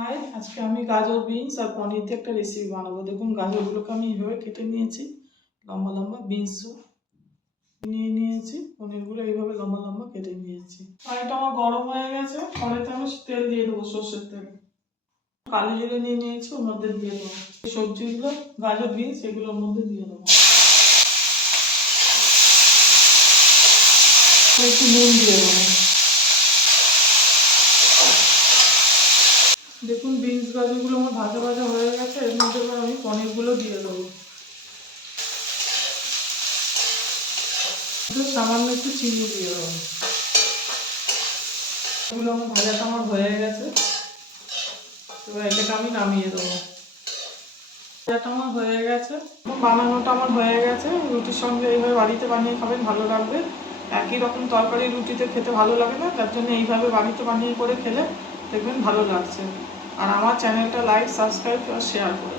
High, আজকে আমি গাজর বিনস আর পনির দিয়ে একটা রেসিপি বানাবো। দেখুন গাজরগুলোকে আমি এইভাবে কেটে নিয়েছি লম্বা লম্বা, বিনসও নিয়ে নিয়েছি, পনিরগুলো এইভাবে লম্বা লম্বা কেটে নিয়েছি। কড়াইটা আমার গরম হয়ে গেছে, কড়াইতে আমি তেল দিয়ে দেবো, সর্ষের তেল। কালো জিরে নিয়ে নিয়েছি, ওর মধ্যে দিয়ে দেবো সবজিগুলো, গাজর বিনস এগুলোর মধ্যে দিয়ে দেবো। একটু নুন দিয়ে দেবো। দেখুন বিনস গাজরগুলো আমার ভাজা ভাজা হয়ে গেছে, এর মধ্যে এবার আমি পনিরগুলো দিয়ে দেবো। সামান্য একটু চিনি দিয়ে দেবো। এগুলো আমার ভাজাটা আমার হয়ে গেছে, এবার এটাকে আমি নামিয়ে দেবো। ভাজাটা আমার হয়ে গেছে, বানানোটা আমার হয়ে গেছে। রুটির সঙ্গে এইভাবে বাড়িতে বানিয়ে খাবেন, ভালো লাগবে। একই রকম তরকারি রুটিতে খেতে ভালো লাগে না, তার জন্য এইভাবে বাড়িতে বানিয়ে করে খেলে দেখবেন ভালো লাগছে। আর আমার চ্যানেলটা লাইক, সাবস্ক্রাইব আর শেয়ার করে